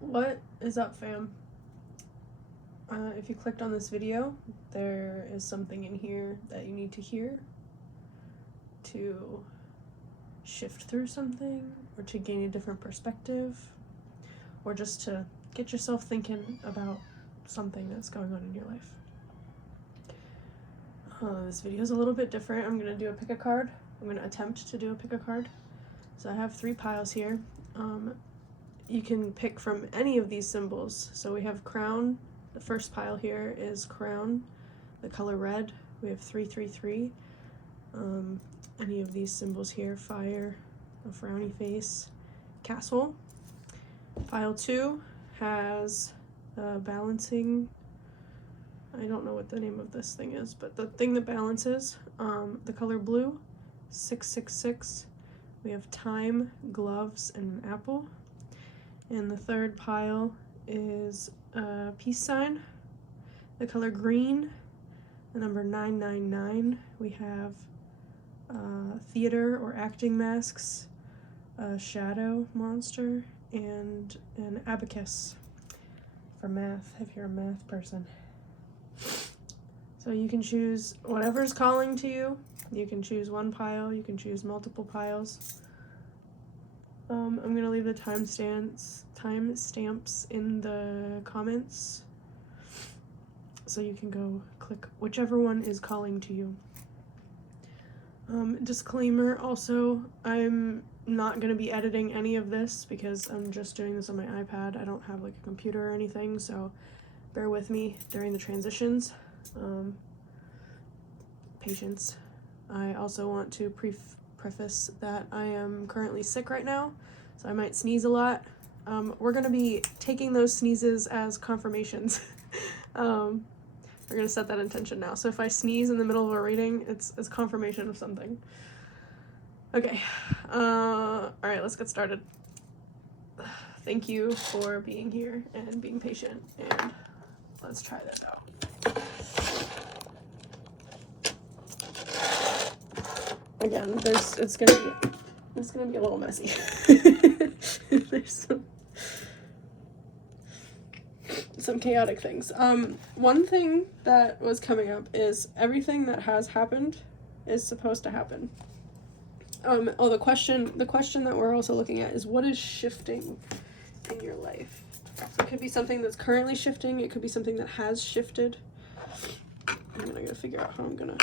What is up, fam? If you clicked on this video, there is something in here that you need to hear to shift through something, or to gain a different perspective, or just to get yourself thinking about something that's going on in your life. This video is a little bit different. I'm going to do a pick a card. I'm going to attempt to do a pick a card. So I have 3 piles here. You can pick from any of these symbols. So we have crown. The first pile here is crown, the color red. We have 333. Any of these symbols here: fire, a frowny face, castle. Pile 2 has balancing. I don't know what the name of this thing is, but the thing that balances, the color blue, 666. We have time, gloves, and an apple. And the third pile is a peace sign, the color green, the number 999. We have theater or acting masks, a shadow monster, and an abacus for math, if you're a math person. So you can choose whatever's calling to you. You can choose one pile, you can choose multiple piles. I'm gonna leave the timestamps in the comments, so you can go click whichever one is calling to you. Disclaimer also, I'm not gonna be editing any of this because I'm just doing this on my iPad. I don't have like a computer or anything, so bear with me during the transitions. Patience. I also want to preface that I am currently sick right now, so I might sneeze a lot. We're going to be taking those sneezes as confirmations. We're going to set that intention now. So if I sneeze in the middle of a reading, it's confirmation of something. Okay. Alright, let's get started. Thank you for being here and being patient, and let's try this out. Again, it's gonna be a little messy. There's some chaotic things. One thing that was coming up is everything that has happened is supposed to happen. The question that we're also looking at is what is shifting in your life. So it could be something that's currently shifting. It could be something that has shifted. I'm gonna figure out how I'm gonna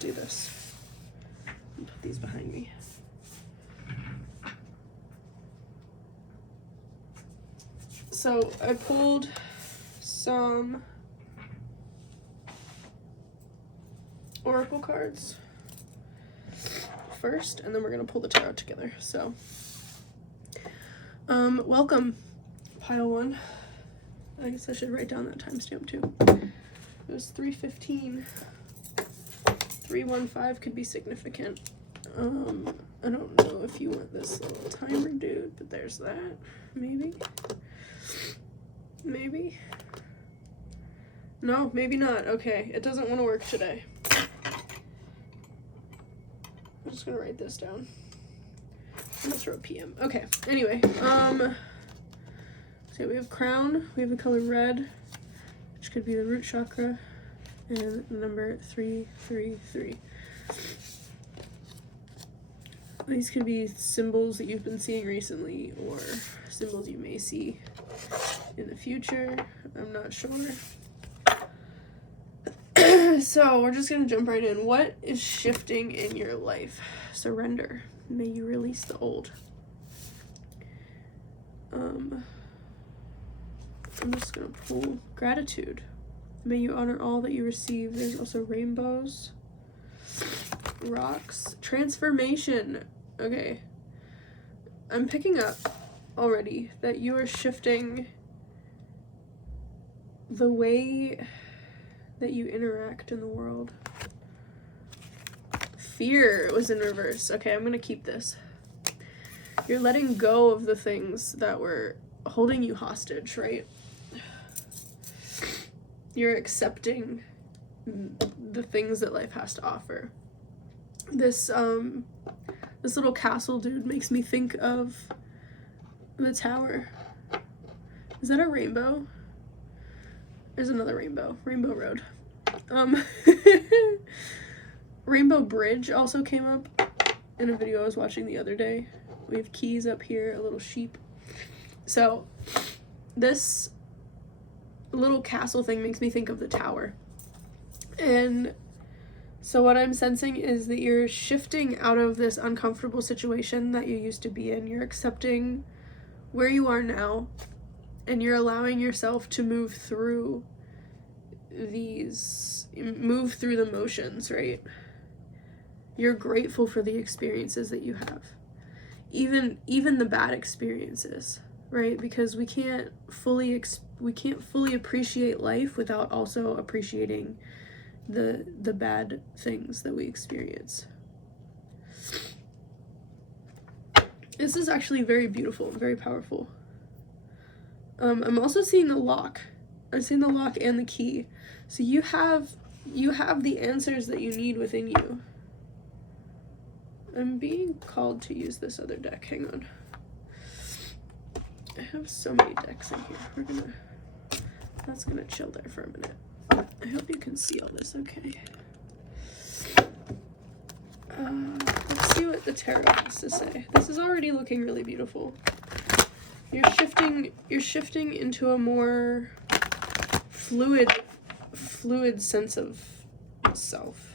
do this. Put these behind me. So I pulled some oracle cards first, and then we're gonna pull the tarot together. So welcome, pile 1. I guess I should write down that timestamp too. It was 3:15. 315 could be significant. I don't know if you want this little timer, dude, but there's that. Maybe. No, maybe not. Okay, it doesn't want to work today. I'm just gonna write this down. I must wrote PM. Okay, anyway, so we have crown, we have the color red, which could be the root chakra, and the number 333. These could be symbols that you've been seeing recently, or symbols you may see in the future. I'm not sure. So we're just gonna jump right in. What is shifting in your life? Surrender. May you release the old. I'm just gonna pull gratitude. May you honor all that you receive. There's also rainbows, rocks, transformation. Okay, I'm picking up already that you are shifting the way that you interact in the world. Fear was in reverse. Okay, I'm gonna keep this. You're letting go of the things that were holding you hostage, right? You're accepting the things that life has to offer. This little castle dude makes me think of the tower. Is that a rainbow? There's another rainbow. Rainbow Road. Rainbow Bridge also came up in a video I was watching the other day. We have keys up here, a little sheep. So this little castle thing makes me think of the tower. And so what I'm sensing is that you're shifting out of this uncomfortable situation that you used to be in. You're accepting where you are now, and you're allowing yourself to move through the motions, right? You're grateful for the experiences that you have. Even the bad experiences, right? Because we can't fully appreciate life without also appreciating the bad things that we experience. This is actually very beautiful and very powerful. I'm also seeing the lock. I'm seeing the lock and the key. So you have the answers that you need within you. I'm being called to use this other deck. Hang on. I have so many decks in here. That's gonna chill there for a minute. I hope you can see all this okay. Let's see what the tarot has to say. This is already looking really beautiful. You're shifting into a more fluid sense of self.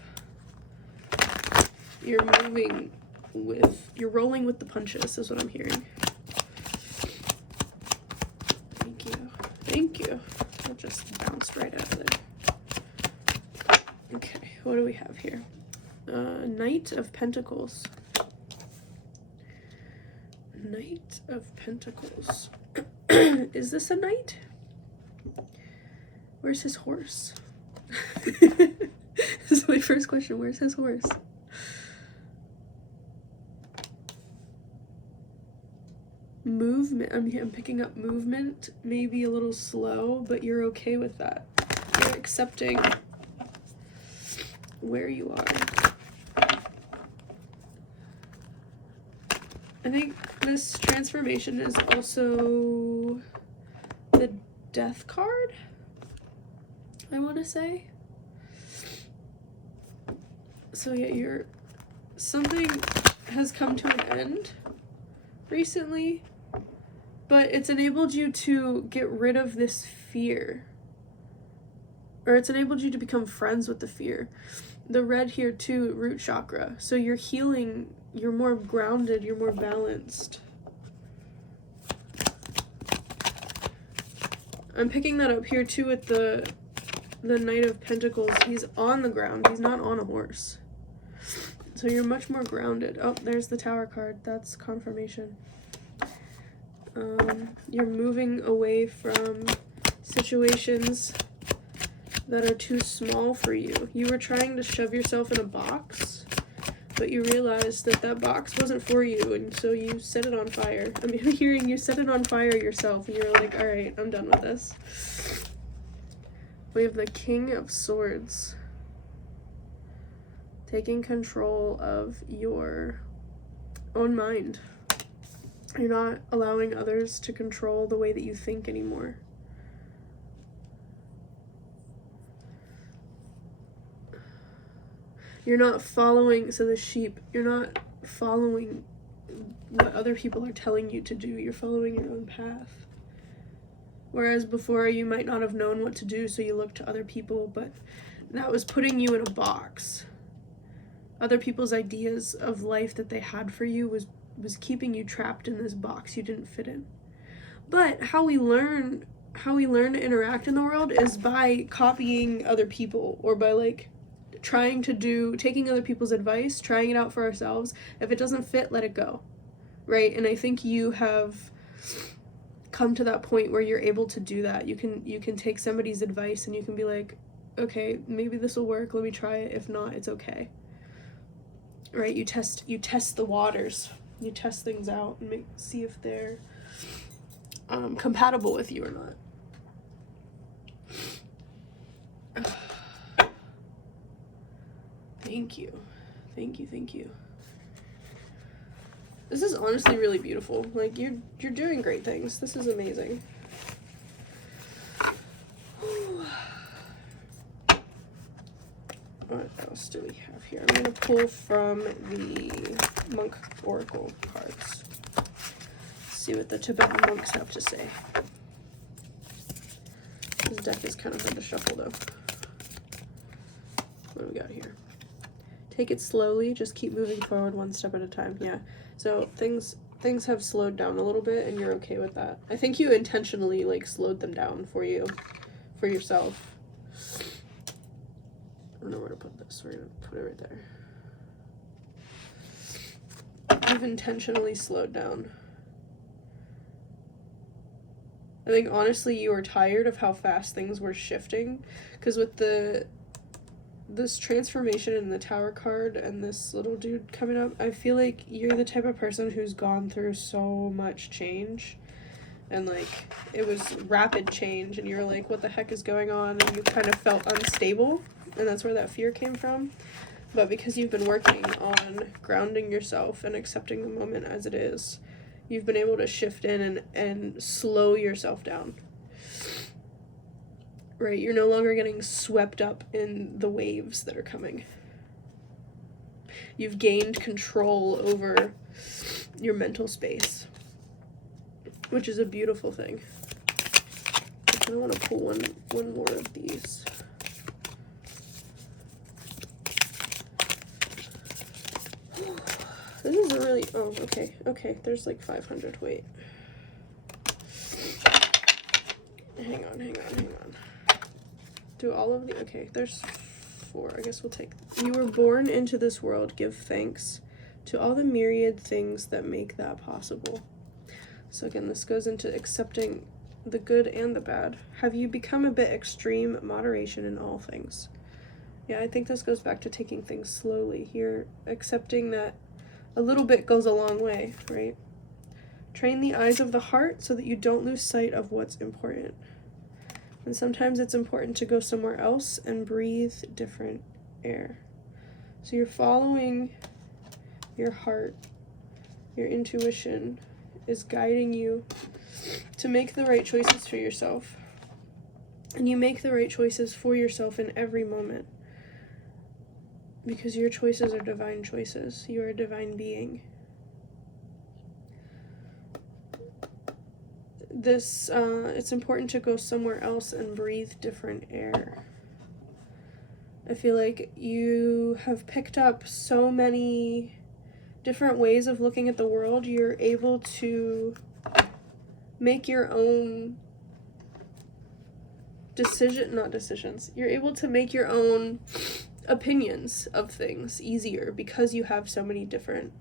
You're rolling with the punches, is what I'm hearing. Thank you. That just bounced right out of there. Okay, what do we have here? Knight of Pentacles. Knight of Pentacles. Is this a knight? Where's his horse? This is my first question. Where's his horse? Movement. I'm picking up movement. Maybe a little slow, but you're okay with that. You're accepting where you are. I think this transformation is also the Death card, I want to say. So yeah, something has come to an end recently, but it's enabled you to get rid of this fear, or it's enabled you to become friends with the fear. The red here too, root chakra. So you're healing, you're more grounded, you're more balanced. I'm picking that up here too with the Knight of Pentacles. He's on the ground, he's not on a horse. So you're much more grounded. Oh, there's the Tower card. That's confirmation. You're moving away from situations that are too small for you. You were trying to shove yourself in a box, but you realized that box wasn't for you, and so you set it on fire. I'm hearing you set it on fire yourself, and you're like, all right, I'm done with this. We have the King of Swords. Taking control of your own mind. You're not allowing others to control the way that you think anymore. You're not following, so the sheep, you're not following what other people are telling you to do. You're following your own path. Whereas before you might not have known what to do, so you looked to other people, but that was putting you in a box. Other people's ideas of life that they had for you was keeping you trapped in this box you didn't fit in. But how we learn to interact in the world is by copying other people, or by like taking other people's advice, trying it out for ourselves. If it doesn't fit, let it go, right? And I think you have come to that point where you're able to do that. You can take somebody's advice and you can be like, okay, maybe this will work, let me try it. If not, it's okay. Right? You test the waters. You test things out and see if they're compatible with you or not. Thank you. This is honestly really beautiful. Like, you're doing great things. This is amazing. What else do we have here? I'm going to pull from the Monk Oracle cards. See what the Tibetan monks have to say. This deck is kind of hard to shuffle though. What do we got here? Take it slowly, just keep moving forward one step at a time. Yeah, so things have slowed down a little bit and you're okay with that. I think you intentionally like slowed them down for yourself. I don't know where to put this. We're gonna put it right there. You've intentionally slowed down. I think honestly you were tired of how fast things were shifting, because with this transformation in the Tower card and this little dude coming up, I feel like you're the type of person who's gone through so much change, and like it was rapid change and you were like, what the heck is going on, and you kind of felt unstable, and that's where that fear came from. But because you've been working on grounding yourself and accepting the moment as it is, you've been able to shift in and slow yourself down. Right? You're no longer getting swept up in the waves that are coming. You've gained control over your mental space, which is a beautiful thing. I want to pull one more of these. This is a really, oh, okay, there's like 500, wait. Hang on. Do all of the, okay, there's 4, I guess we'll take. You were born into this world, give thanks to all the myriad things that make that possible. So again, this goes into accepting the good and the bad. Have you become a bit extreme? Moderation in all things. Yeah, I think this goes back to taking things slowly. You're accepting that a little bit goes a long way, right? Train the eyes of the heart so that you don't lose sight of what's important. And sometimes it's important to go somewhere else and breathe different air. So you're following your heart. Your intuition is guiding you to make the right choices for yourself. And you make the right choices for yourself in every moment, because your choices are divine choices. You are a divine being. It's important to go somewhere else and breathe different air. I feel like you have picked up so many different ways of looking at the world. You're able to make your own You're able to make your own opinions of things easier because you have so many different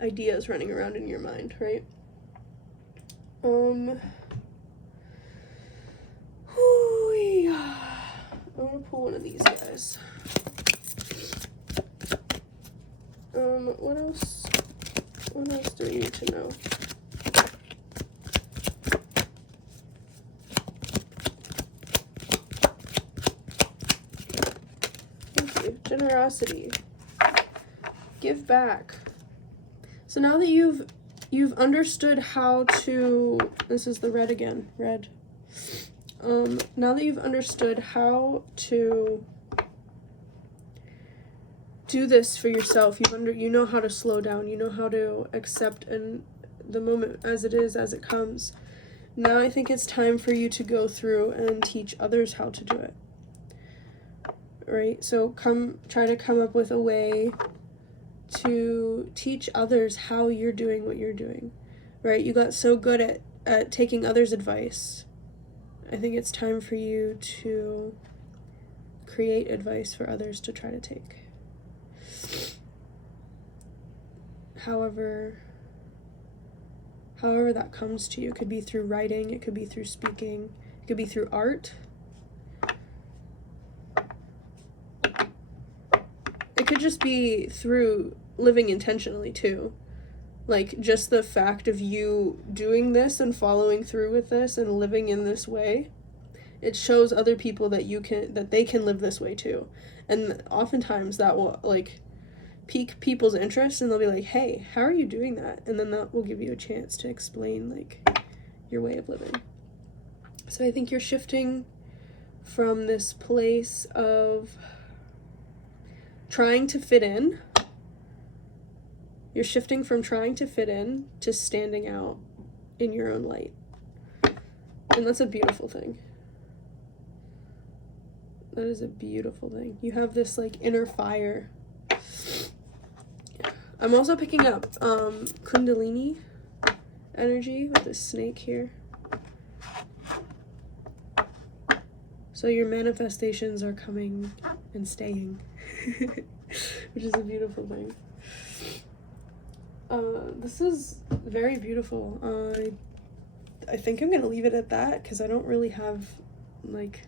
ideas running around in your mind, right? I'm gonna pull one of these guys. What else do we need to know? Thank you. Generosity. Give back. So now that you've understood how to, this is the red again, red. Now that you've understood how to do this for yourself, you know how to slow down, you know how to accept and the moment as it is, as it comes. Now I think it's time for you to go through and teach others how to do it. Right? So try to come up with a way to teach others how you're doing what you're doing. Right? You got so good at taking others' advice. I think it's time for you to create advice for others to try to take. However that comes to you. It could be through writing, it could be through speaking, it could be through art. It could just be through living intentionally too. Like just the fact of you doing this and following through with this and living in this way, it shows other people that they can live this way too. And oftentimes that will like pique people's interest and they'll be like, hey, how are you doing that? And then that will give you a chance to explain like your way of living. So I think you're shifting from this place of trying to fit in. You're shifting from trying to fit in to standing out in your own light. And that's a beautiful thing. That is a beautiful thing. You have this like inner fire. I'm also picking up Kundalini energy with this snake here. So your manifestations are coming and staying, which is a beautiful thing. This is very beautiful. I think I'm gonna leave it at that because I don't really have, like,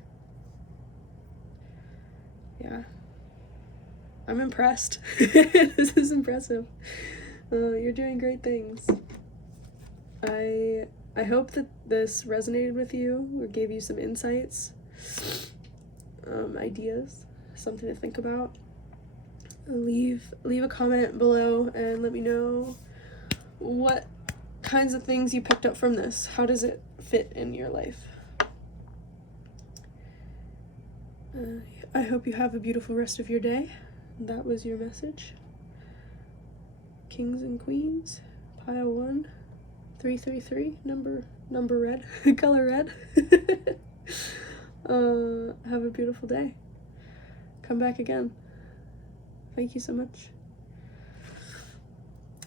yeah. I'm impressed. This is impressive. You're doing great things. I hope that this resonated with you or gave you some insights, ideas, something to think about. Leave a comment below and let me know what kinds of things you picked up from this. How does it fit in your life? I hope you have a beautiful rest of your day. That was your message. Kings and Queens, pile 1, 333, number red, color red. Have a beautiful day. Come back again. Thank you so much.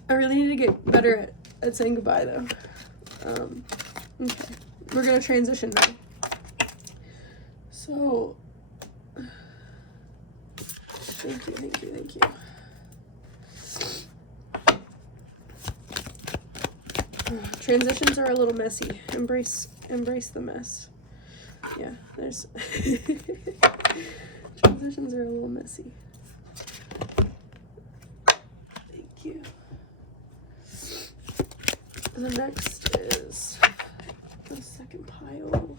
I really need to get better at saying goodbye though. Okay, we're gonna transition now. So, thank you. Transitions are a little messy. Embrace the mess. Yeah, there's transitions are a little messy. Thank you. The next is the second pile.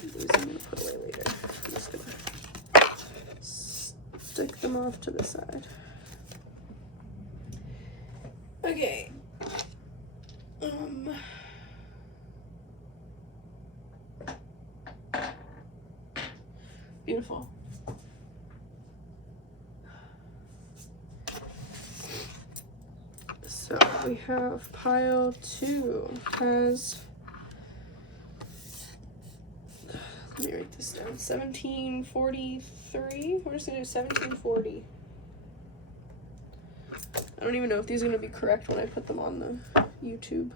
These I'm gonna put away later. I'm just gonna stick them off to the side. Okay. Beautiful. So we have pile 2 has, let me write this down, 1743. We're just gonna do 1740. I don't even know if these are gonna be correct when I put them on the YouTube.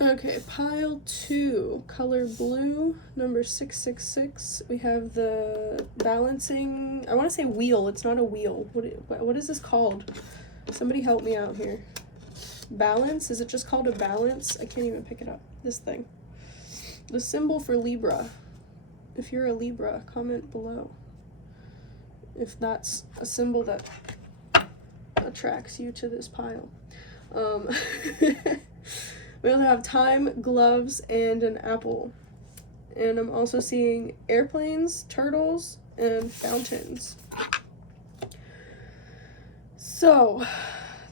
Okay, pile 2, color blue, number 666. We have the balancing, I want to say wheel. It's not a wheel. What is this called? Somebody help me out here. Balance? Is it just called a balance? I can't even pick it up. This thing. The symbol for Libra. If you're a Libra, comment below. If that's a symbol that attracts you to this pile. We also have time, gloves, and an apple. And I'm also seeing airplanes, turtles, and fountains. So,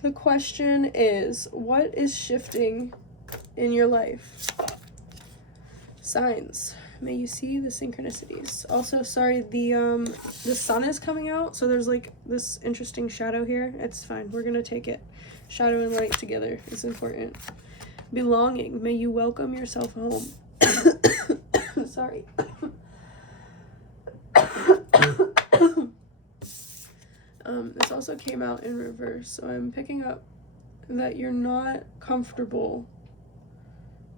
the question is, what is shifting in your life? Signs. May you see the synchronicities. Also, sorry, the sun is coming out, so there's like this interesting shadow here. It's fine. We're gonna take it. Shadow and light together is important. Belonging. May you welcome yourself home. Sorry. This also came out in reverse, so I'm picking up that you're not comfortable.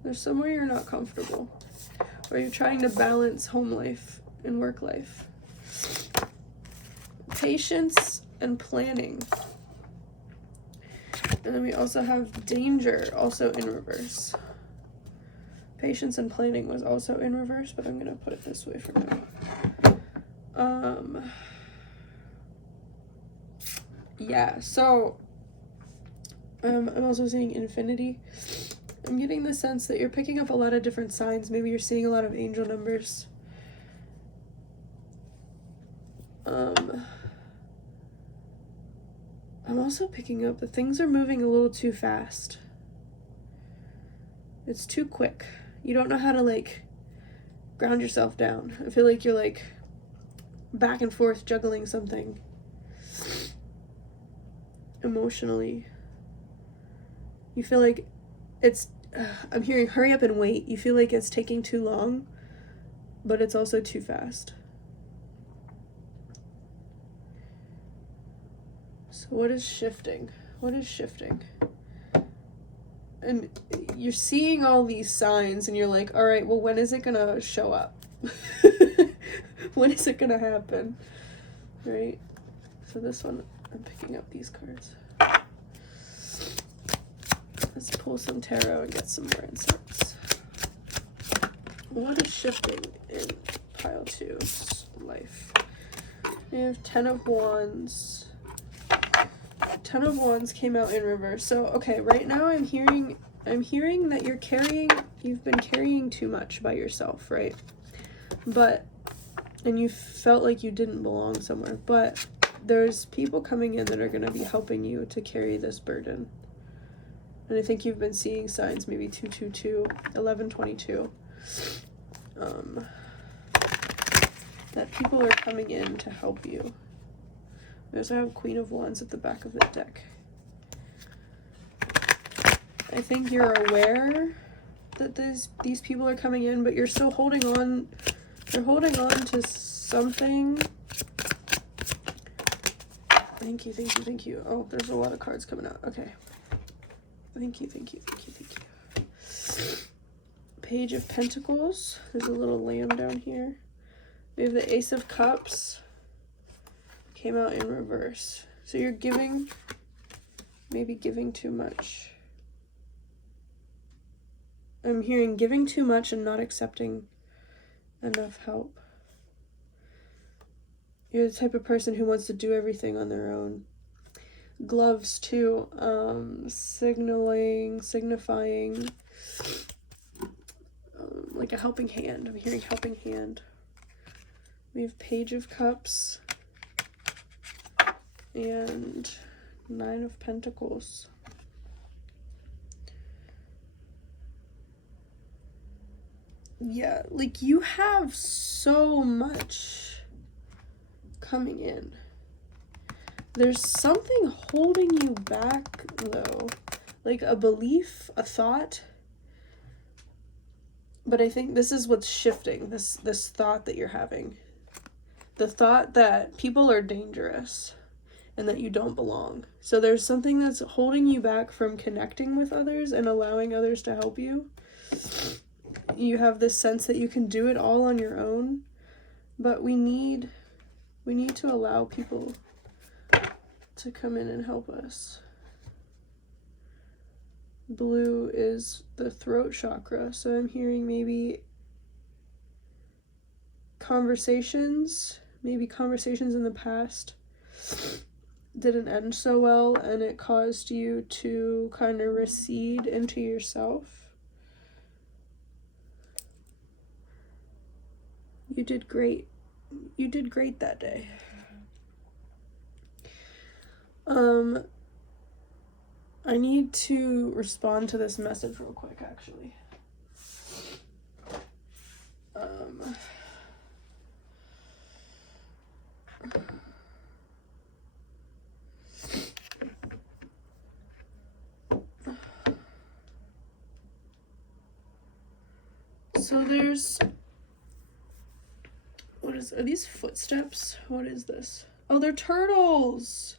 There's somewhere you're not comfortable, or you're trying to balance home life and work life. Patience and planning. And then we also have danger, also in reverse. Patience and planning was also in reverse, but I'm going to put it this way for now. Yeah, so I'm also seeing infinity. I'm getting the sense that you're picking up a lot of different signs. Maybe you're seeing a lot of angel numbers. I'm also picking up that things are moving a little too fast. It's too quick. You don't know how to, like, ground yourself down. I feel like you're like back and forth juggling something emotionally. You feel like it's, I'm hearing hurry up and wait. You feel like it's taking too long, but it's also too fast. So what is shifting? What is shifting? And you're seeing all these signs and you're like, all right, well, when is it gonna show up? When is it gonna happen? Right? So this one, I'm picking up these cards. Let's pull some tarot and get some more insights. What is shifting in pile 2's life? We have 10 of Wands. 10 of Wands came out in reverse. So, okay, right now I'm hearing that you've been carrying too much by yourself, right? And you felt like you didn't belong somewhere, but there's people coming in that are going to be helping you to carry this burden. And I think you've been seeing signs, maybe 222, 1122, that people are coming in to help you. We also have Queen of Wands at the back of the deck. I think you're aware that these people are coming in, but you're still holding on. You're holding on to something. Thank you, thank you, thank you. Oh, there's a lot of cards coming out. Okay. Thank you, thank you, thank you, thank you. Page of Pentacles. There's a little lamb down here. We have the Ace of Cups. Came out in reverse. So you're giving, maybe giving too much. I'm hearing giving too much and not accepting enough help. You're the type of person who wants to do everything on their own. Gloves too, signifying like a helping hand. I'm hearing helping hand. We have Page of Cups and 9 of Pentacles. Yeah, like you have so much coming in. There's something holding you back though, like a belief, a thought. But I think this is what's shifting, this thought that you're having. The thought that people are dangerous and that you don't belong. So there's something that's holding you back from connecting with others and allowing others to help you. You have this sense that you can do it all on your own, but we need to allow people to come in and help us. Blue is the throat chakra, so I'm hearing maybe conversations in the past didn't end so well, and it caused you to kind of recede into yourself. You did great. You did great that day. I need to respond to this message real quick, actually. So there's, are these footsteps? What is this? Oh, they're turtles.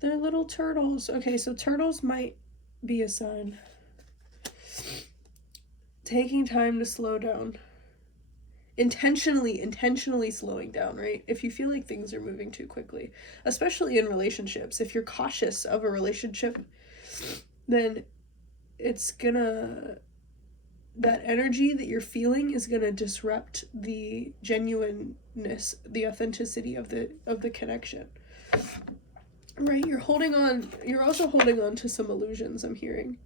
They're little turtles. Okay, so turtles might be a sign. Taking time to slow down. Intentionally slowing down, right? If you feel like things are moving too quickly, especially in relationships, if you're cautious of a relationship, then that energy that you're feeling is gonna disrupt the genuineness, the authenticity of the connection. Right, you're also holding on to some illusions, I'm hearing,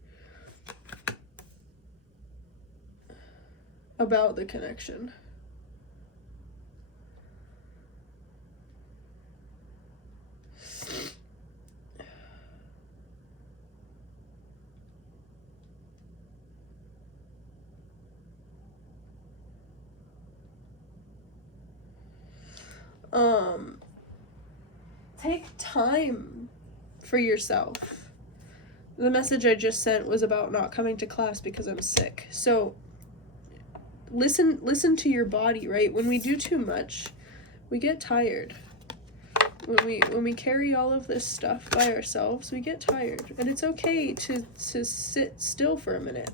about the connection. Take time for yourself. The message I just sent was about not coming to class because I'm sick. So listen to your body, right? When we do too much, we get tired. When we carry all of this stuff by ourselves, we get tired. And it's okay to sit still for a minute.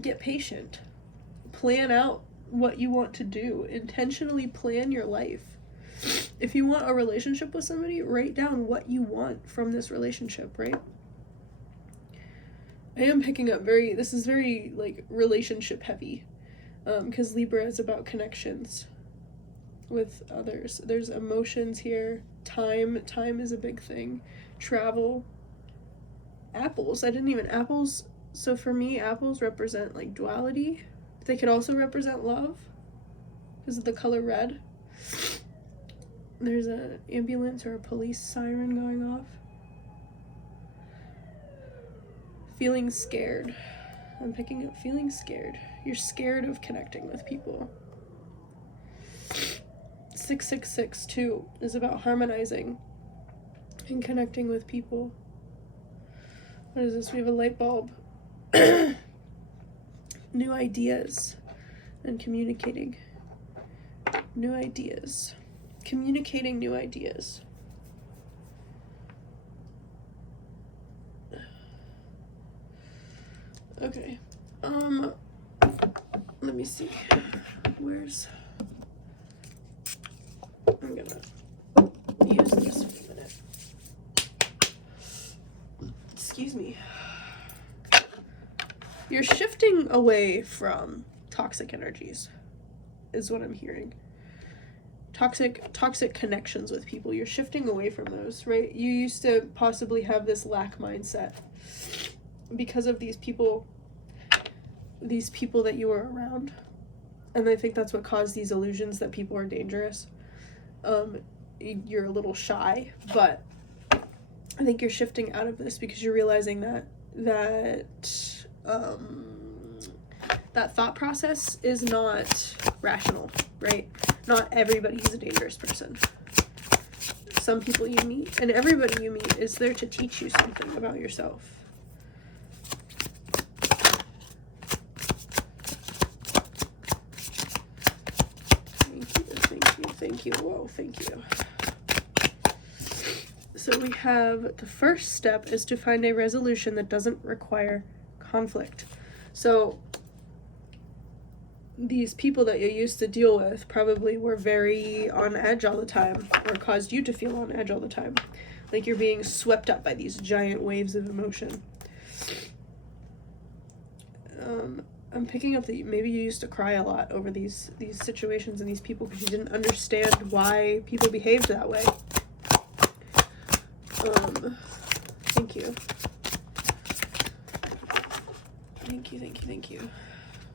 Get patient. Plan out what you want to do. Intentionally plan your life. If you want a relationship with somebody, write down what you want from this relationship, right? I am picking up this is very, like, relationship heavy, because Libra is about connections with others. There's emotions here. Time is a big thing. Travel. Apples. Apples. So for me, apples represent, like, duality. They could also represent love because of the color red. There's an ambulance or a police siren going off. Feeling scared. I'm picking up feeling scared. You're scared of connecting with people. 666 too is about harmonizing and connecting with people. What is this? We have a light bulb. New ideas and communicating. New ideas. Communicating new ideas. Okay. Let me see. I'm gonna use this for a minute. Excuse me. You're shifting away from toxic energies, is what I'm hearing. Toxic connections with people. You're shifting away from those, right? You used to possibly have this lack mindset because of these people that you were around. And I think that's what caused these illusions that people are dangerous. You're a little shy, but I think you're shifting out of this because you're realizing that thought process is not rational, right? Not everybody is a dangerous person. Some people you meet, and everybody you meet, is there to teach you something about yourself. Thank you. Whoa, thank you. So we have the first step is to find a resolution that doesn't require conflict. So these people that you used to deal with probably were very on edge all the time, or caused you to feel on edge all the time. Like you're being swept up by these giant waves of emotion. I'm picking up that maybe you used to cry a lot over these situations and these people because you didn't understand why people behaved that way. Thank you. Thank you.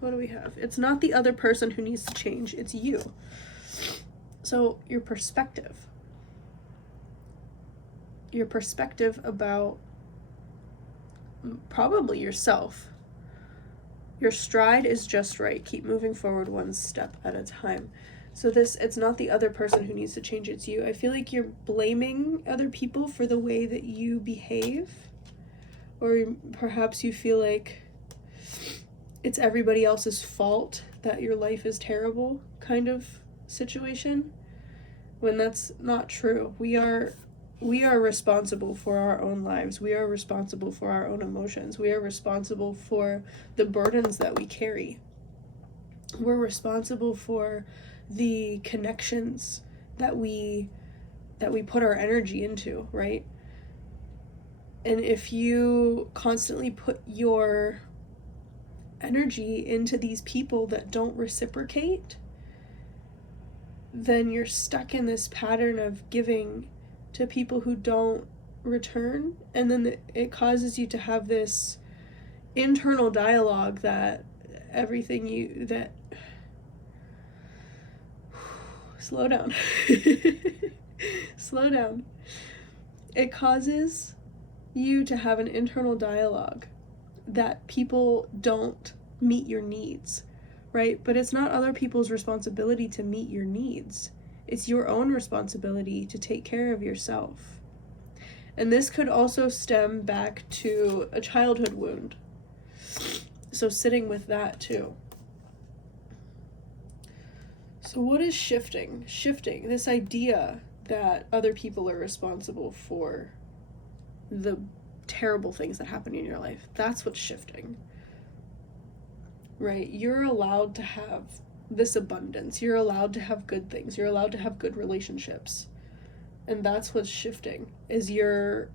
What do we have? It's not the other person who needs to change, it's you. So your perspective about probably yourself. Your stride is just right. Keep moving forward one step at a time. So it's not the other person who needs to change, it's you. I feel like you're blaming other people for the way that you behave. Or perhaps you feel like it's everybody else's fault that your life is terrible kind of situation. When that's not true. We are responsible for our own lives. We are responsible for our own emotions. We are responsible for the burdens that we carry. We're responsible for the connections that we put our energy into, right? And if you constantly put your energy into these people that don't reciprocate, then you're stuck in this pattern of giving to people who don't return, and then it causes you to have this internal dialogue that slow down. Slow down. It causes you to have an internal dialogue that people don't meet your needs, right? But it's not other people's responsibility to meet your needs. It's your own responsibility to take care of yourself. And this could also stem back to a childhood wound. So sitting with that too. So what is shifting? Shifting, this idea that other people are responsible for the terrible things that happen in your life. That's what's shifting. Right? You're allowed to have this abundance. You're allowed to have good things. You're allowed to have good relationships. And that's what's shifting, is your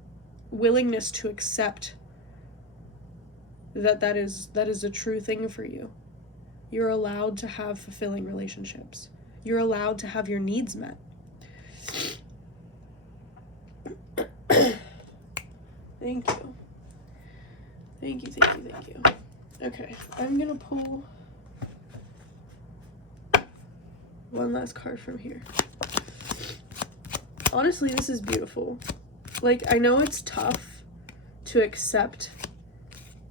willingness to accept that is a true thing for you. You're allowed to have fulfilling relationships. You're allowed to have your needs met. Thank you. Thank you, thank you, thank you. Okay, I'm gonna pull one last card from here. Honestly, this is beautiful. Like, I know it's tough to accept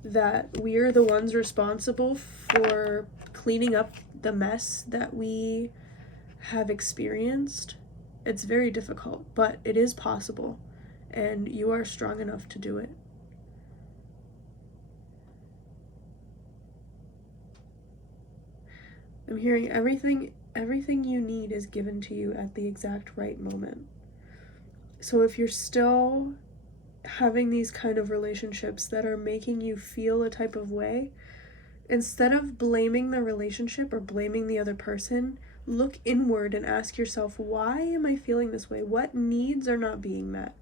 that we're the ones responsible for cleaning up the mess that we have experienced. It's very difficult, but it is possible, and you are strong enough to do it. I'm hearing everything you need is given to you at the exact right moment. So if you're still having these kind of relationships that are making you feel a type of way, instead of blaming the relationship or blaming the other person, look inward and ask yourself, why am I feeling this way? What needs are not being met?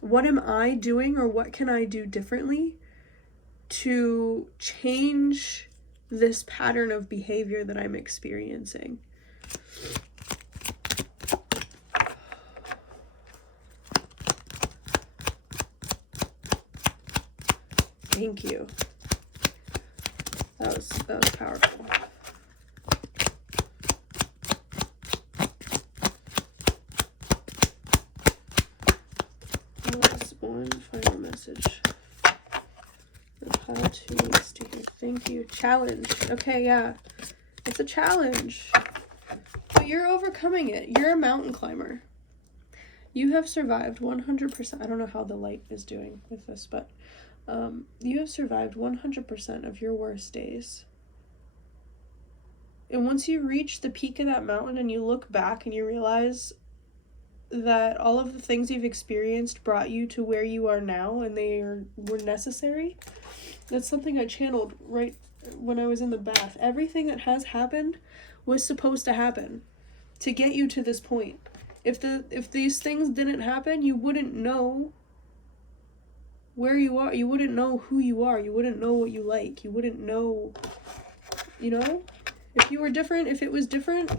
What am I doing, or what can I do differently to change this pattern of behavior that I'm experiencing? Thank you. That was powerful. There's one final message. The pile 2 needs to hear. Thank you. Challenge. Okay, yeah. It's a challenge. But you're overcoming it. You're a mountain climber. You have survived 100%. I don't know how the light is doing with this, but you have survived 100% of your worst days. And once you reach the peak of that mountain and you look back and you realize that all of the things you've experienced brought you to where you are now, and were necessary, that's something I channeled right when I was in the bath. Everything that has happened was supposed to happen to get you to this point. If these things didn't happen, you wouldn't know where you are. You wouldn't know who you are. You wouldn't know what you like. You wouldn't know, if you were different, if it was different,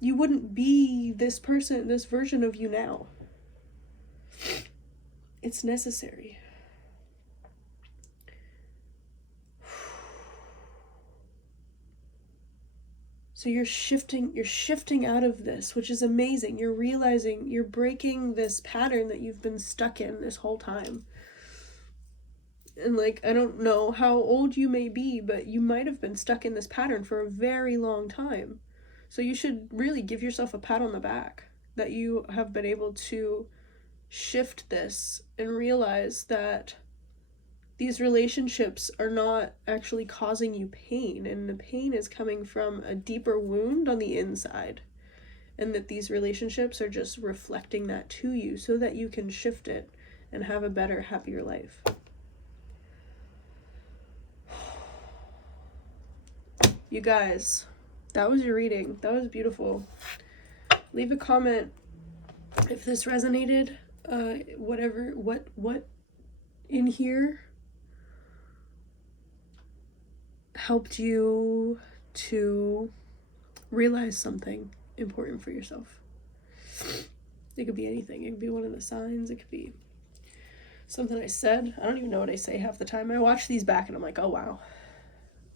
you wouldn't be this person, this version of you now. It's necessary. So you're shifting out of this, which is amazing. You're realizing you're breaking this pattern that you've been stuck in this whole time. And I don't know how old you may be, but you might have been stuck in this pattern for a very long time. So you should really give yourself a pat on the back that you have been able to shift this and realize that these relationships are not actually causing you pain, and the pain is coming from a deeper wound on the inside, and that these relationships are just reflecting that to you so that you can shift it and have a better, happier life. You guys, that was your reading. That was beautiful. Leave a comment if this resonated. What in here helped you to realize something important for yourself. It could be anything. It could be one of the signs. It could be something I said. I don't even know what I say half the time. I watch these back and I'm like, oh wow.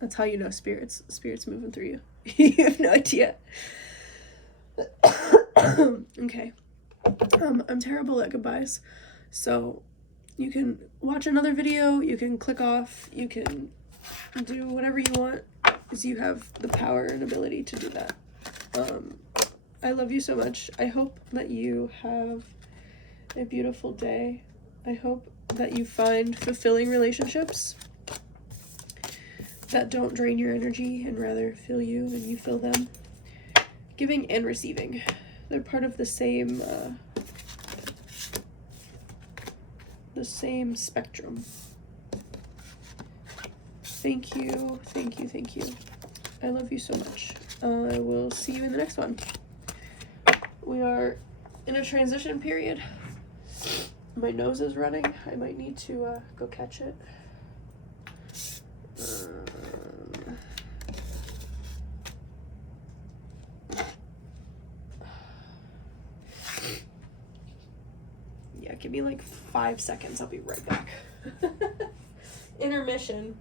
That's how you know spirit's moving through you. You have no idea. Okay. I'm terrible at goodbyes. So you can watch another video, you can click off, you can do whatever you want, because you have the power and ability to do that. I love you so much. I hope that you have a beautiful day. I hope that you find fulfilling relationships that don't drain your energy and rather fill you and you fill them. Giving and receiving. They're part of the same spectrum. Thank you, thank you, thank you. I love you so much. I will see you in the next one. We are in a transition period. My nose is running. I might need to go catch it. Yeah, give me like 5 seconds. I'll be right back. Intermission.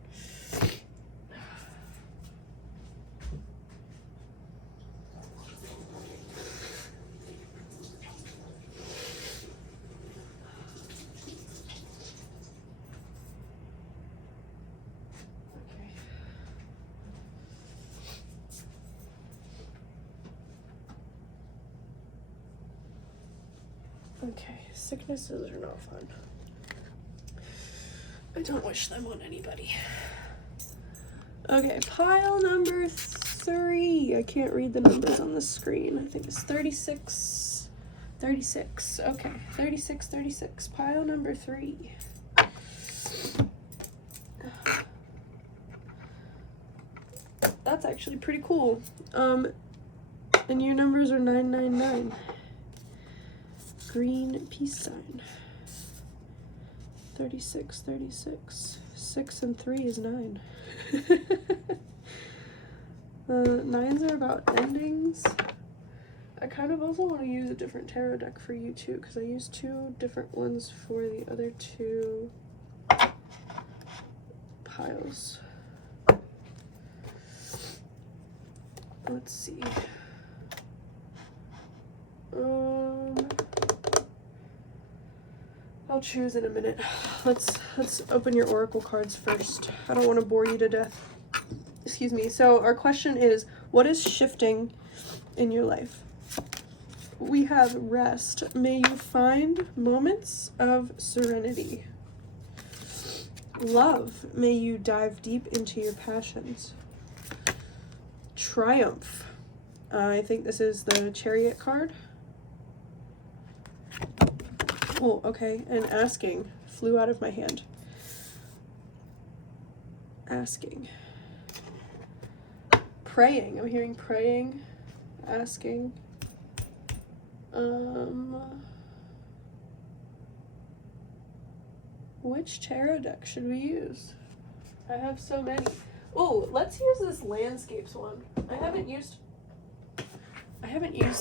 Okay, sicknesses are not fun. I don't wish them on anybody. Okay, pile number 3. I can't read the numbers on the screen. I think it's 36. 36. Okay, 36, 36. Pile number 3. That's actually pretty cool. And your numbers are 999. Green peace sign. 36, 36. 6 and 3 is 9. 9s are about endings. I kind of also want to use a different tarot deck for you too, because I used 2 different ones for the other 2 piles. Let's see. I'll choose in a minute. Let's open your oracle cards first. I don't want to bore you to death. Excuse me. So our question is, what is shifting in your life? We have rest. May you find moments of serenity. Love. May you dive deep into your passions. Triumph. I think this is the Chariot card. Oh, okay. And asking flew out of my hand. Asking. Praying. I'm hearing praying. Asking. Which tarot deck should we use? I have so many. Oh, let's use this landscapes one. I haven't used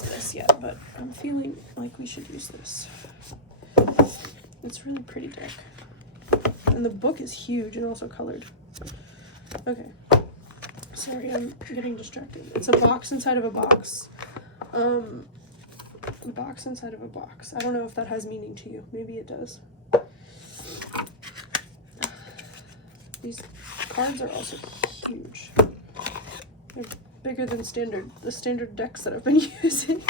this yet, but I'm feeling like we should use this. It's really pretty deck. And the book is huge and also colored. Okay. Sorry, I'm getting distracted. It's a box inside of a box. A box inside of a box. I don't know if that has meaning to you. Maybe it does. These cards are also huge. They're bigger than the standard decks that I've been using.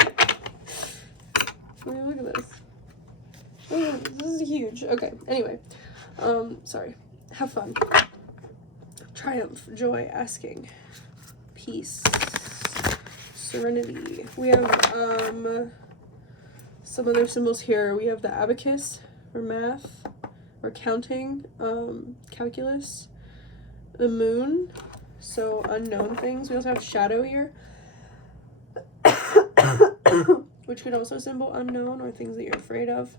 Look at this. Oh, this is huge. Okay, anyway. Sorry. Have fun. Triumph, joy, asking. Peace. Serenity. We have some other symbols here. We have the abacus, or math, or counting, calculus. The moon, so unknown things. We also have shadow here, which could also symbol unknown or things that you're afraid of.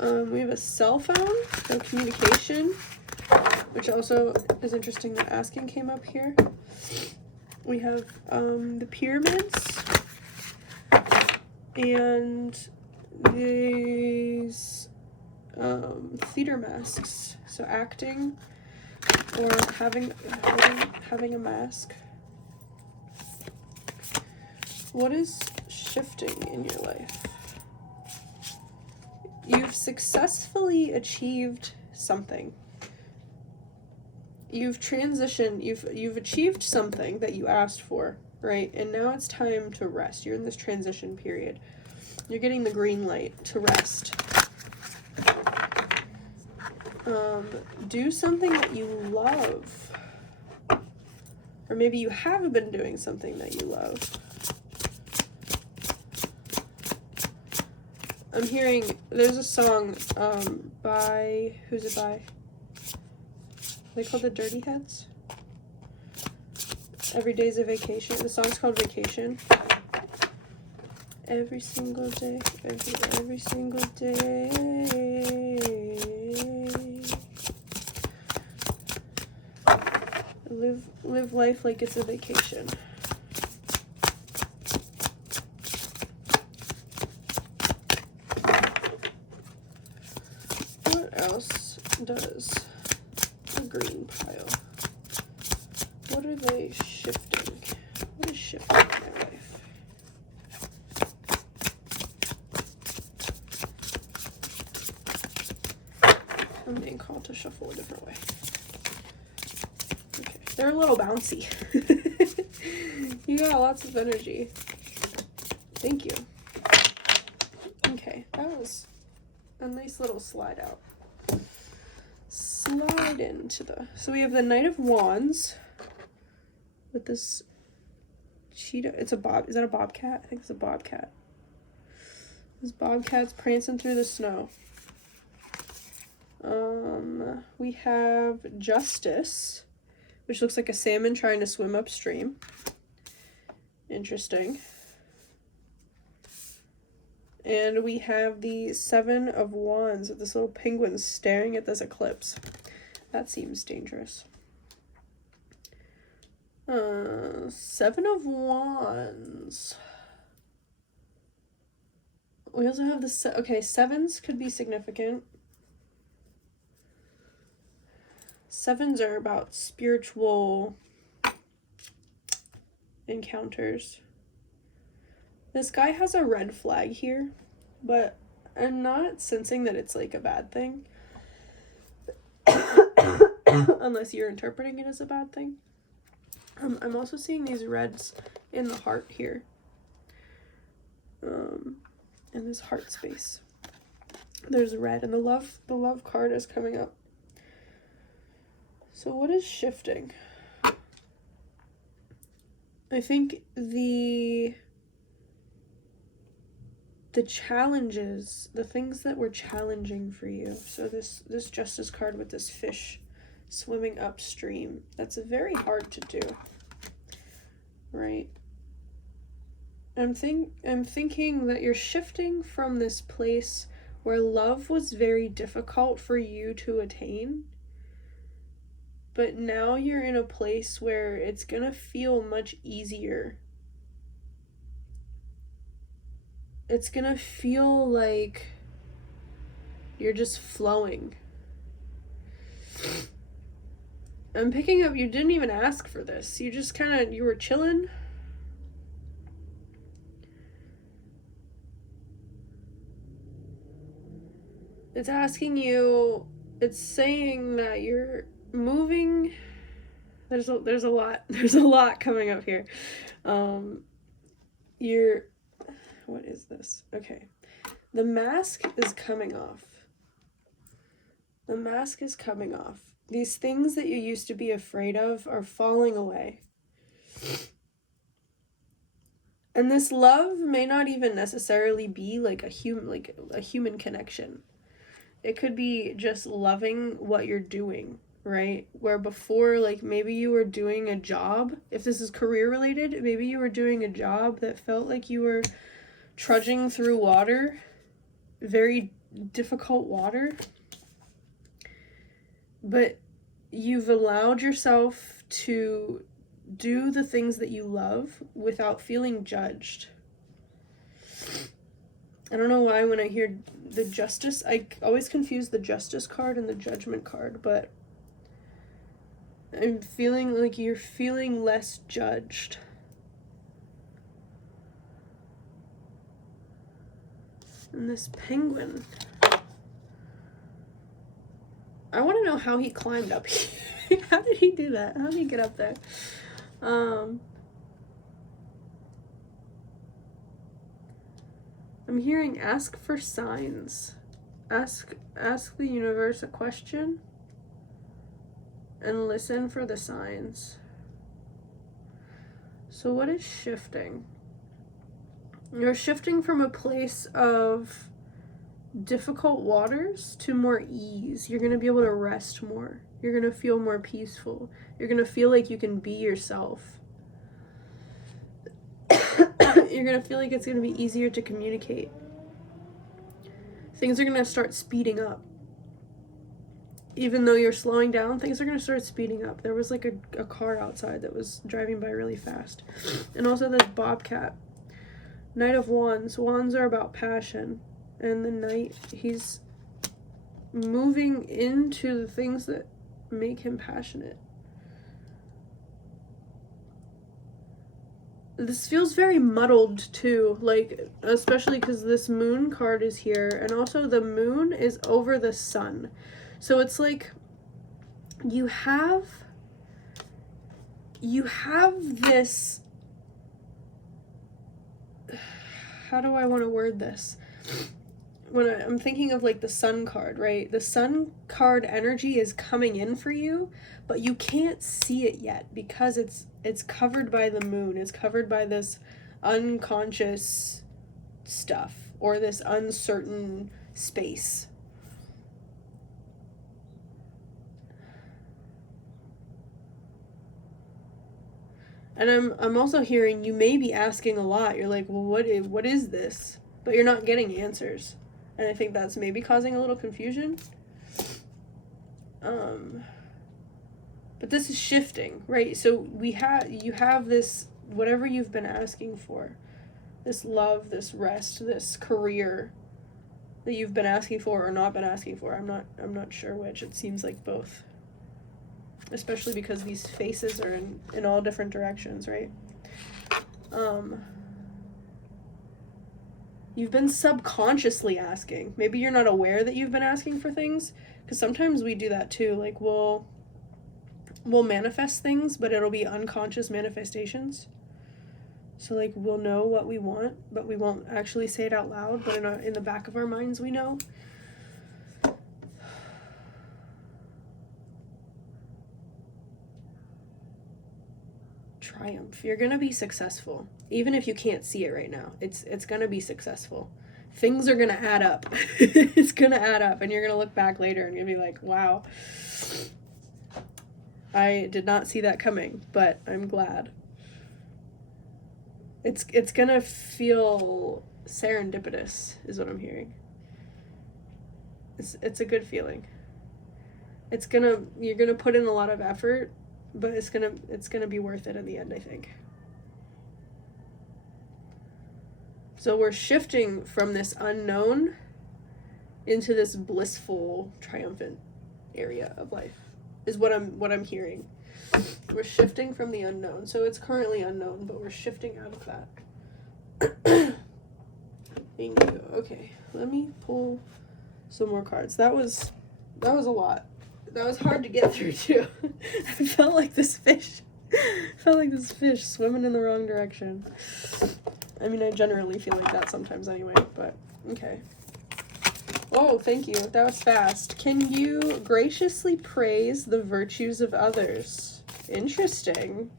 We have a cell phone, so communication, which also is interesting that asking came up here. We have the pyramids and these theater masks, so acting or having a mask. What is shifting in your life? You've successfully achieved something. You've transitioned, you've achieved something that you asked for. right? And now it's time to rest. You're in this transition period. You're getting the green light to rest. Do something that you love. Or maybe you have been doing something that you love. I'm hearing, there's a song by, who's it by? Are they called the Dirty Heads? Every Day's a Vacation. The song's called Vacation. Every single day, every single day. Live life like it's a vacation. What else does the green pile? What are they shifting? What is shifting in my life? I'm being called to shuffle a different way. Okay, they're a little bouncy. You got lots of energy. Thank you. Okay, that was a nice little slide out. Slide into the... So we have the Knight of Wands with this cheetah. It's a bob. Is that a bobcat? I think it's a bobcat. This bobcat's prancing through the snow. We have Justice, which looks like a salmon trying to swim upstream. Interesting. And we have the Seven of Wands with this little penguin staring at this eclipse. That seems dangerous. Seven of Wands. We also have the... Okay, sevens could be significant. Sevens are about spiritual encounters. This guy has a red flag here, but I'm not sensing that it's like a bad thing. Unless you're interpreting it as a bad thing. I'm also seeing these reds in the heart here. In this heart space. There's red, and the love card is coming up. So what is shifting? I think the challenges, the things that were challenging for you. So this Justice card with this fish swimming upstream, that's very hard to do, right? I'm thinking that you're shifting from this place where love was very difficult for you to attain, but now you're in a place where it's gonna feel much easier. It's gonna feel like you're just flowing. I'm picking up, you didn't even ask for this. You just you were chilling. It's asking you, it's saying that you're moving. There's a lot coming up here. What is this? Okay. The mask is coming off. The mask is coming off. These things that you used to be afraid of are falling away. And this love may not even necessarily be like a human connection. It could be just loving what you're doing, right? Where before, like, maybe you were doing a job. If this is career related, maybe you were doing a job that felt like you were trudging through water, very difficult water. But you've allowed yourself to do the things that you love without feeling judged. I don't know why when I hear the Justice, I always confuse the Justice card and the Judgment card, but I'm feeling like you're feeling less judged. And this penguin, I want to know how he climbed up here. How did he do that? How did he get up there? I'm hearing ask for signs. Ask the universe a question and listen for the signs. So what is shifting? You're shifting from a place of difficult waters to more ease. You're going to be able to rest more. You're going to feel more peaceful. You're going to feel like you can be yourself. You're going to feel like it's going to be easier to communicate. Things are going to start speeding up. Even though you're slowing down, things are going to start speeding up. There was like a car outside that was driving by really fast. And also this bobcat. Knight of Wands. Wands are about passion. And the Knight, he's moving into the things that make him passionate. This feels very muddled too, like, especially because this moon card is here, and also the moon is over the sun. So it's like you have this, how do I want to word this? When I'm thinking of like the sun card, right? The sun card energy is coming in for you, but you can't see it yet because it's covered by the moon. It's covered by this unconscious stuff or this uncertain space. And I'm also hearing you may be asking a lot. You're like, well, what is this? But you're not getting answers. And I think that's maybe causing a little confusion. But this is shifting, right? So you have this, whatever you've been asking for, this love, this rest, this career that you've been asking for or not been asking for. I'm not sure which. It seems like both. Especially because these faces are in all different directions, right? You've been subconsciously asking. Maybe you're not aware that you've been asking for things, because sometimes we do that too. Like we'll manifest things, but it'll be unconscious manifestations. So like we'll know what we want, but we won't actually say it out loud, but in the back of our minds we know. Triumph. You're gonna be successful. Even if you can't see it right now, it's gonna be successful. Things are gonna add up. It's gonna add up, and you're gonna look back later and you're gonna be like, wow, I did not see that coming, but I'm glad. It's gonna feel serendipitous, is what I'm hearing. It's a good feeling. You're gonna put in a lot of effort, but it's gonna be worth it in the end, I think. So we're shifting from this unknown into this blissful, triumphant area of life, is what I'm hearing. We're shifting from the unknown. So it's currently unknown, but we're shifting out of that. Thank you. Okay, let me pull some more cards. That was a lot. That was hard to get through too. I felt like this fish swimming in the wrong direction. I mean, I generally feel like that sometimes anyway, but okay. Oh, thank you. That was fast. Can you graciously praise the virtues of others? Interesting.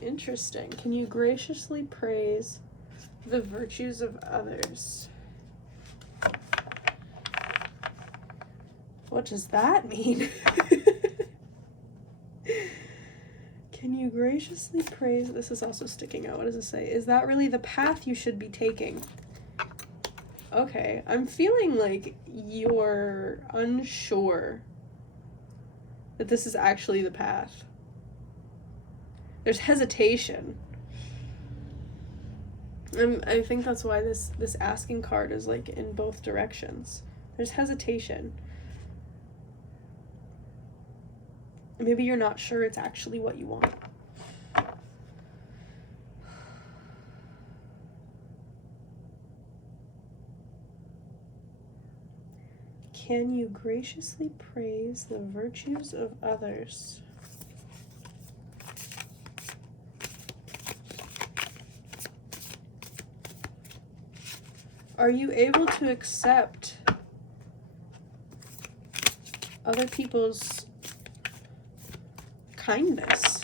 Interesting. Can you graciously praise the virtues of others? What does that mean? Can you graciously praise... This is also sticking out. What does it say? Is that really the path you should be taking? Okay. I'm feeling like you're unsure that this is actually the path. There's hesitation. I think that's why this asking card is like in both directions. There's hesitation. Maybe you're not sure it's actually what you want. Can you graciously praise the virtues of others? Are you able to accept other people's kindness?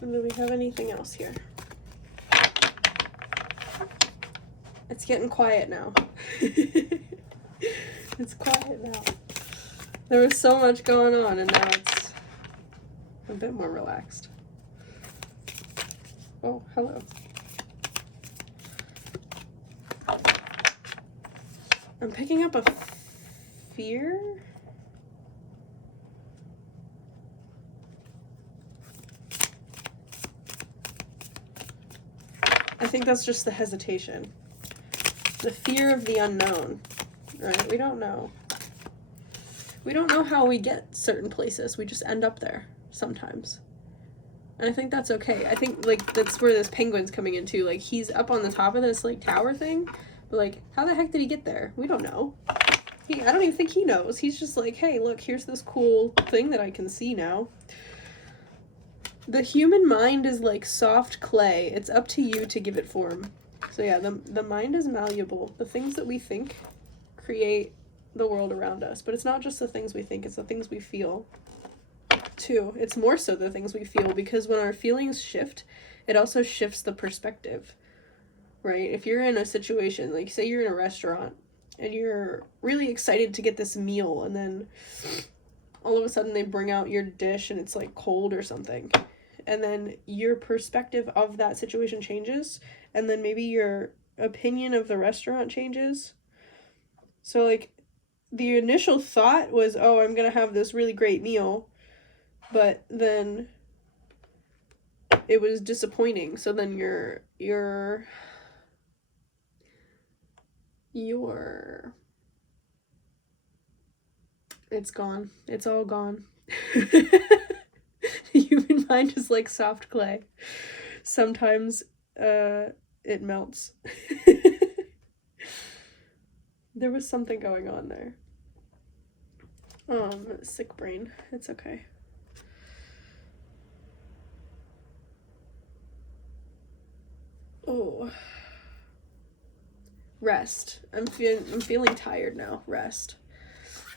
And do we have anything else here? It's getting quiet now. It's quiet now. There was so much going on, and now it's a bit more relaxed. Oh, hello. I'm picking up a fear. I think that's just the hesitation. The fear of the unknown, right? We don't know. We don't know how we get certain places. We just end up there sometimes. And I think that's okay. I think, like, that's where this penguin's coming into. Like, he's up on the top of this, like, tower thing. But, like, how the heck did he get there? We don't know. I don't even think he knows. He's just like, hey, look, here's this cool thing that I can see now. The human mind is like soft clay. It's up to you to give it form. So yeah, the mind is malleable. The things that we think create the world around us. But it's not just the things we think, it's the things we feel too. It's more so the things we feel, because when our feelings shift, it also shifts the perspective, right? If you're in a situation, like say you're in a restaurant and you're really excited to get this meal, and then all of a sudden they bring out your dish and it's like cold or something. And then your perspective of that situation changes, and then maybe your opinion of the restaurant changes. So like the initial thought was, oh, I'm gonna have this really great meal, but then it was disappointing. So then your it's gone. It's all gone. The human mind is like soft clay. Sometimes it melts. There was something going on there. Sick brain. It's okay. Oh. Rest. I'm feeling tired now. Rest.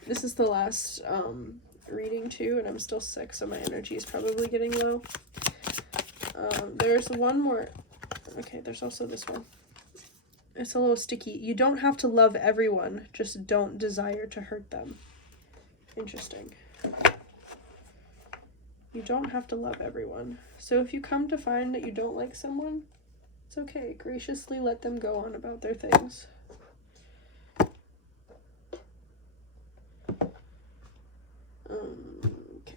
This is the last reading too, and I'm still sick, so my energy is probably getting low. There's one more. Okay, there's also this one. It's a little sticky. You don't have to love everyone, just don't desire to hurt them. Interesting. You don't have to love everyone. So if you come to find that you don't like someone, it's okay. Graciously let them go on about their things. Okay.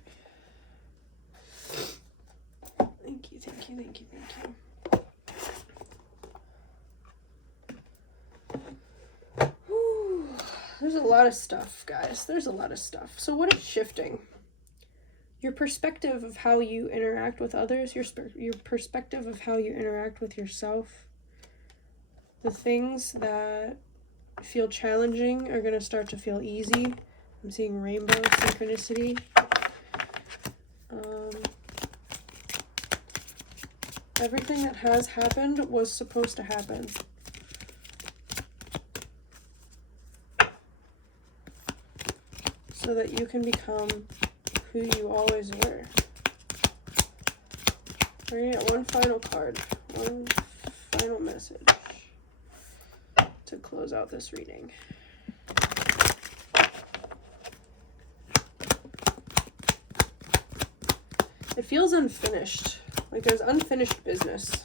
Thank you. Whew. There's a lot of stuff, guys. There's a lot of stuff. So what is shifting? Your perspective of how you interact with others, your perspective of how you interact with yourself. The things that feel challenging are going to start to feel easy. I'm seeing rainbow synchronicity. Everything that has happened was supposed to happen. So that you can become who you always were. We're going to get one final card, one final message to close out this reading. It feels unfinished, like there's unfinished business.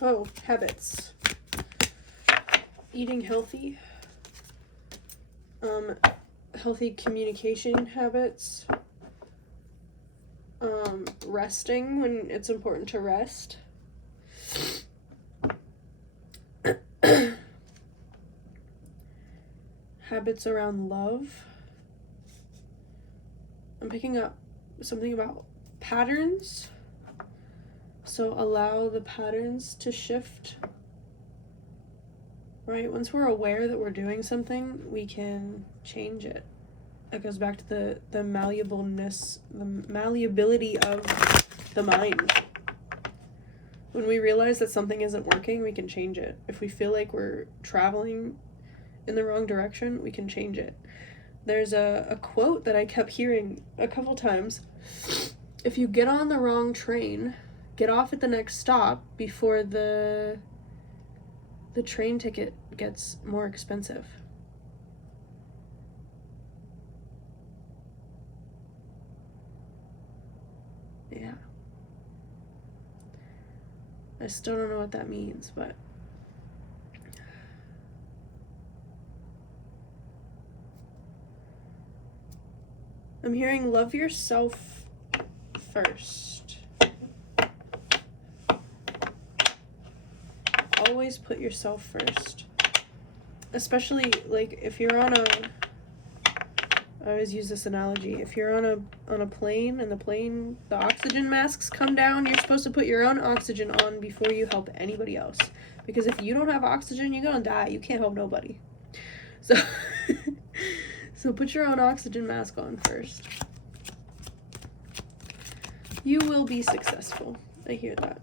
Oh, habits. Eating healthy. Healthy communication habits. Resting when it's important to rest. habits around love. I'm picking up something about patterns. So allow the patterns to shift. Right? Once we're aware that we're doing something, we can change it. That goes back to the malleableness, the malleability of the mind. When we realize that something isn't working, we can change it. If we feel like we're traveling in the wrong direction, we can change it. There's a quote that I kept hearing a couple times. If you get on the wrong train, get off at the next stop before the train ticket gets more expensive. Yeah. I still don't know what that means, but I'm hearing love yourself first. Always put yourself first. Especially, like, if you're on a, I always use this analogy, if you're on a plane and the oxygen masks come down, you're supposed to put your own oxygen on before you help anybody else. Because if you don't have oxygen, you're gonna die. You can't help nobody. So, so put your own oxygen mask on first. You will be successful. I hear that.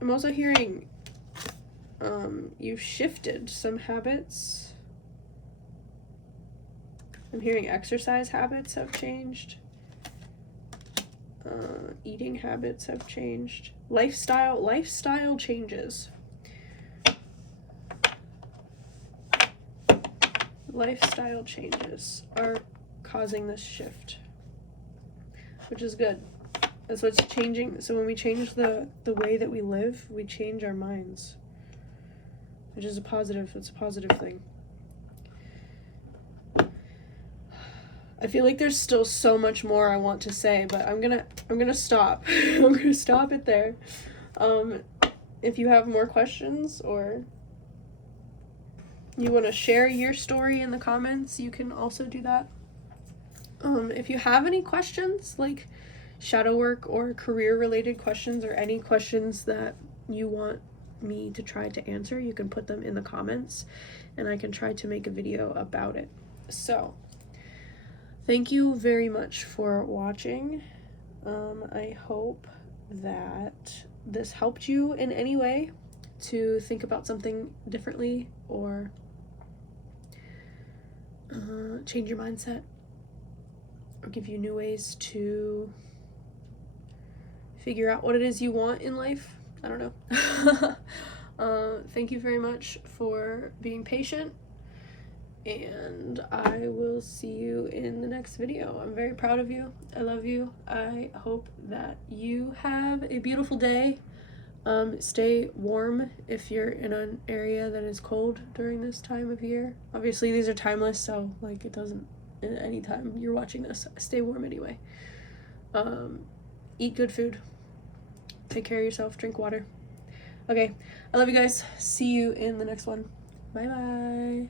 I'm also hearing you've shifted some habits. I'm hearing exercise habits have changed. Eating habits have changed. Lifestyle changes. Lifestyle changes are causing this shift, which is good. That's what's changing. So when we change the way that we live, we change our minds, which is it's a positive thing. I feel like there's still so much more I want to say, but I'm gonna stop. I'm gonna stop it there. If you have more questions or you want to share your story in the comments, you can also do that. If you have any questions, like shadow work or career related questions, or any questions that you want me to try to answer, you can put them in the comments and I can try to make a video about it. So thank you very much for watching. I hope that this helped you in any way to think about something differently or change your mindset or give you new ways to figure out what it is you want in life. I don't know. Thank you very much for being patient, and I will see you in the next video. I'm very proud of you. I love you. I hope that you have a beautiful day. Stay warm if you're in an area that is cold during this time of year. Obviously these are timeless, so like it doesn't, anytime you're watching this, stay warm anyway. Eat good food. Take care of yourself. Drink water. Okay, I love you guys. See you in the next one. Bye bye.